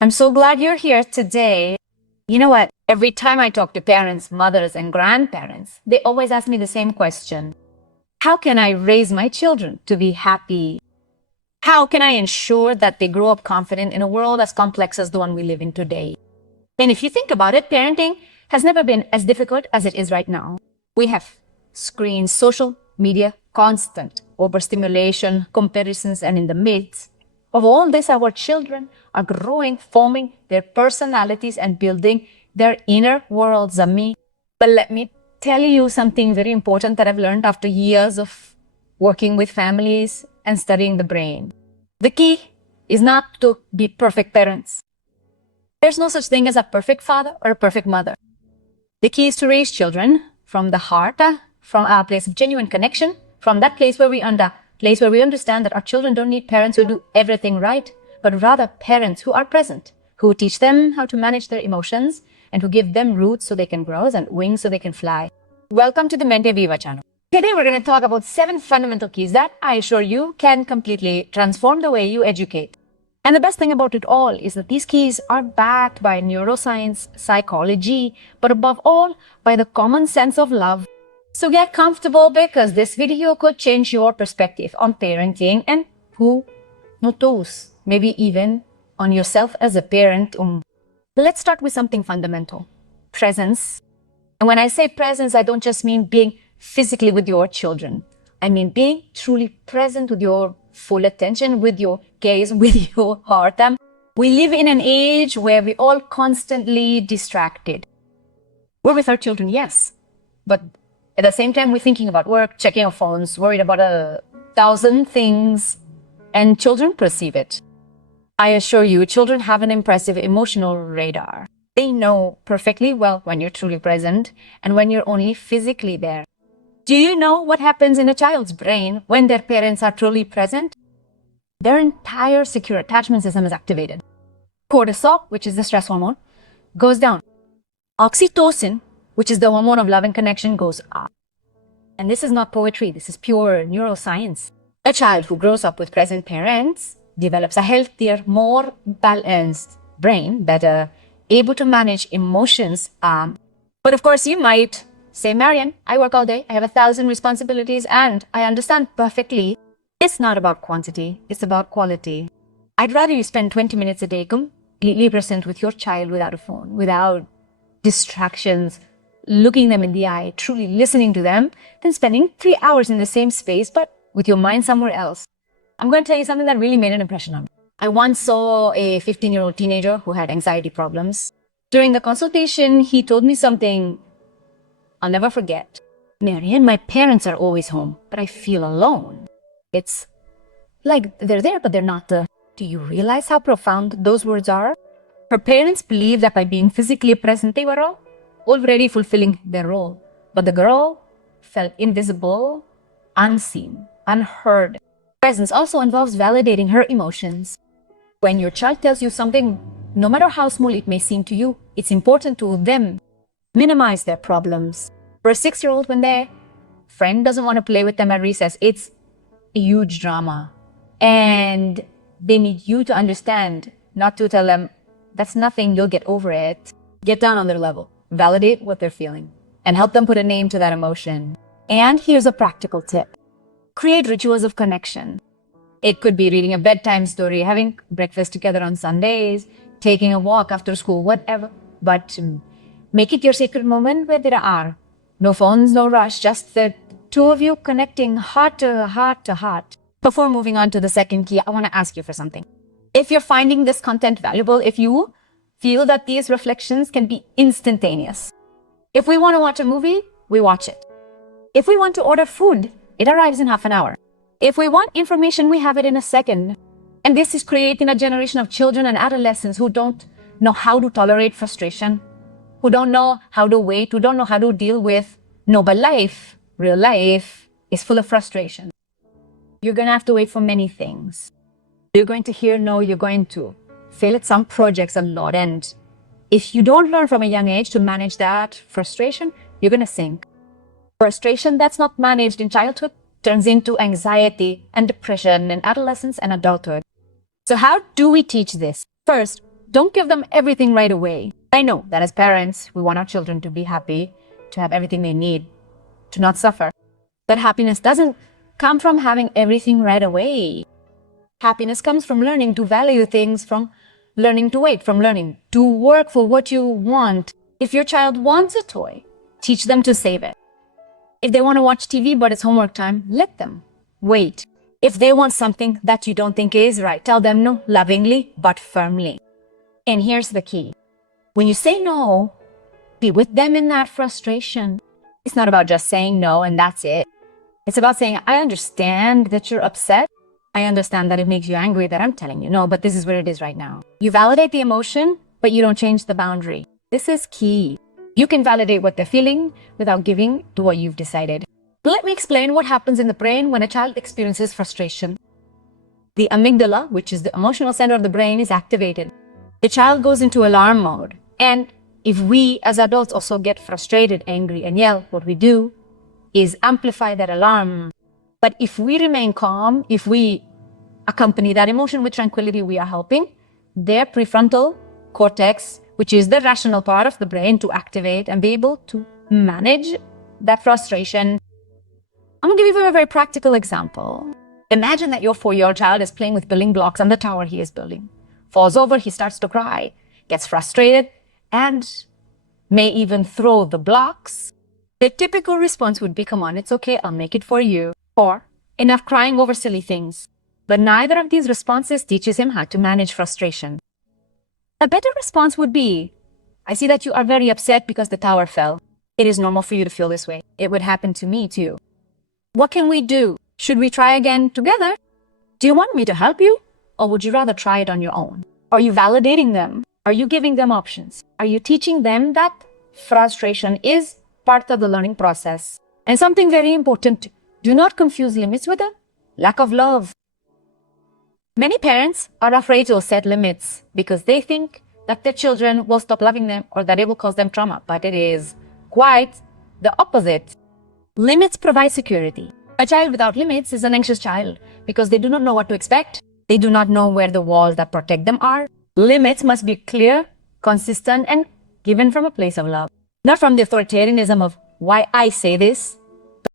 I'm so glad you're here today. You know what? Every time I talk to parents, mothers, and grandparents, they always ask me the same question. How can I raise my children to be happy? How can I ensure that they grow up confident in a world as complex as the one we live in today? And if you think about it, parenting has never been as difficult as it is right now. We have screens, social media, constant overstimulation, comparisons, and in the midst of all this, our children are growing, forming their personalities and building their inner worlds of me. But let me tell you something very important that I've learned after years of working with families and studying the brain. The key is not to be perfect parents. There's no such thing as a perfect father or a perfect mother. The key is to raise children from the heart, from a place of genuine connection, from that place where we understand that our children don't need parents who do everything right, but rather parents who are present, who teach them how to manage their emotions and who give them roots so they can grow and wings so they can fly. Welcome to the Mente Viva channel. Today we're going to talk about 7 fundamental keys that I assure you can completely transform the way you educate. And the best thing about it all is that these keys are backed by neuroscience, psychology, but above all, by the common sense of love. So get comfortable because this video could change your perspective on parenting and who knows, maybe even on yourself as a parent. Let's start with something fundamental, presence. And when I say presence, I don't just mean being physically with your children. I mean being truly present with your full attention, with your gaze, with your heart. We live in an age where we're all constantly distracted. We're with our children, yes, but at the same time, we're thinking about work, checking our phones, worried about 1,000 things, and children perceive it. I assure you, children have an impressive emotional radar. They know perfectly well when you're truly present and when you're only physically there. Do you know what happens in a child's brain when their parents are truly present? Their entire secure attachment system is activated. Cortisol, which is the stress hormone, goes down. Oxytocin, which is the hormone of love and connection, goes up. And this is not poetry, this is pure neuroscience. A child who grows up with present parents develops a healthier, more balanced brain, better able to manage emotions. But of course, you might say, Marian, I work all day, I have 1,000 responsibilities, and I understand perfectly. It's not about quantity, it's about quality. I'd rather you spend 20 minutes a day completely present with your child without a phone, without distractions, looking them in the eye, truly listening to them, than spending 3 hours in the same space, but with your mind somewhere else. I'm going to tell you something that really made an impression on me. I once saw a 15-year-old teenager who had anxiety problems. During the consultation, he told me something I'll never forget. Marian, my parents are always home, but I feel alone. It's like they're there, but they're not. Do you realize how profound those words are? Her parents believed that by being physically present, they were already fulfilling their role. But the girl felt invisible, unseen, unheard. Presence also involves validating her emotions. When your child tells you something, no matter how small it may seem to you, it's important to them. Minimize their problems. For a 6-year-old, when their friend doesn't want to play with them at recess, it's a huge drama. And they need you to understand, not to tell them, that's nothing, you'll get over it. Get down on their level. Validate what they're feeling and help them put a name to that emotion. And here's a practical tip. Create rituals of connection. It could be reading a bedtime story, having breakfast together on Sundays, taking a walk after school, whatever. But make it your sacred moment where there are no phones, no rush, just the two of you connecting heart to heart to heart. Before moving on to the second key, I want to ask you for something. If you're finding this content valuable, if you feel that these reflections can be instantaneous. If we want to watch a movie, we watch it. If we want to order food, it arrives in half an hour. If we want information, we have it in a second. And this is creating a generation of children and adolescents who don't know how to tolerate frustration, who don't know how to wait, who don't know how to deal with noble life. Real life is full of frustration. You're going to have to wait for many things. You're going to hear no, you're going to fail at some projects a lot. And if you don't learn from a young age to manage that frustration, you're going to sink. Frustration that's not managed in childhood turns into anxiety and depression in adolescence and adulthood. So how do we teach this? First, Don't give them everything right away. I know that as parents, we want our children to be happy, to have everything they need, to not suffer. But happiness doesn't come from having everything right away. Happiness comes from learning to value things, from learning to wait, from learning to work for what you want. If your child wants a toy, teach them to save it. If they want to watch TV but it's homework time, let them wait. If they want something that you don't think is right, tell them no, lovingly but firmly. And here's the key. When you say no, be with them in that frustration. It's not about just saying no and that's it. It's about saying, I understand that you're upset. I understand that it makes you angry that I'm telling you no, but this is where it is right now. You validate the emotion, but you don't change the boundary. This is key. You can validate what they're feeling without giving to what you've decided. Let me explain what happens in the brain when a child experiences frustration. The amygdala, which is the emotional center of the brain, is activated. The child goes into alarm mode. And if we as adults also get frustrated, angry, and yell, what we do is amplify that alarm. But if we remain calm, if we accompany that emotion with tranquility, we are helping their prefrontal cortex, which is the rational part of the brain, to activate and be able to manage that frustration. I'm going to give you a very practical example. Imagine that your 4-year-old child is playing with building blocks on the tower he is building. Falls over, he starts to cry, gets frustrated, and may even throw the blocks. The typical response would be, come on, it's okay, I'll make it for you. Or, enough crying over silly things. But neither of these responses teaches him how to manage frustration. A better response would be, I see that you are very upset because the tower fell. It is normal for you to feel this way. It would happen to me too. What can we do? Should we try again together? Do you want me to help you? Or would you rather try it on your own? Are you validating them? Are you giving them options? Are you teaching them that frustration is part of the learning process? And something very important, do not confuse limits with a lack of love. Many parents are afraid to set limits because they think that their children will stop loving them or that it will cause them trauma, but it is quite the opposite. Limits provide security. A child without limits is an anxious child because they do not know what to expect. They do not know where the walls that protect them are. Limits must be clear, consistent, and given from a place of love, not from the authoritarianism of why I say this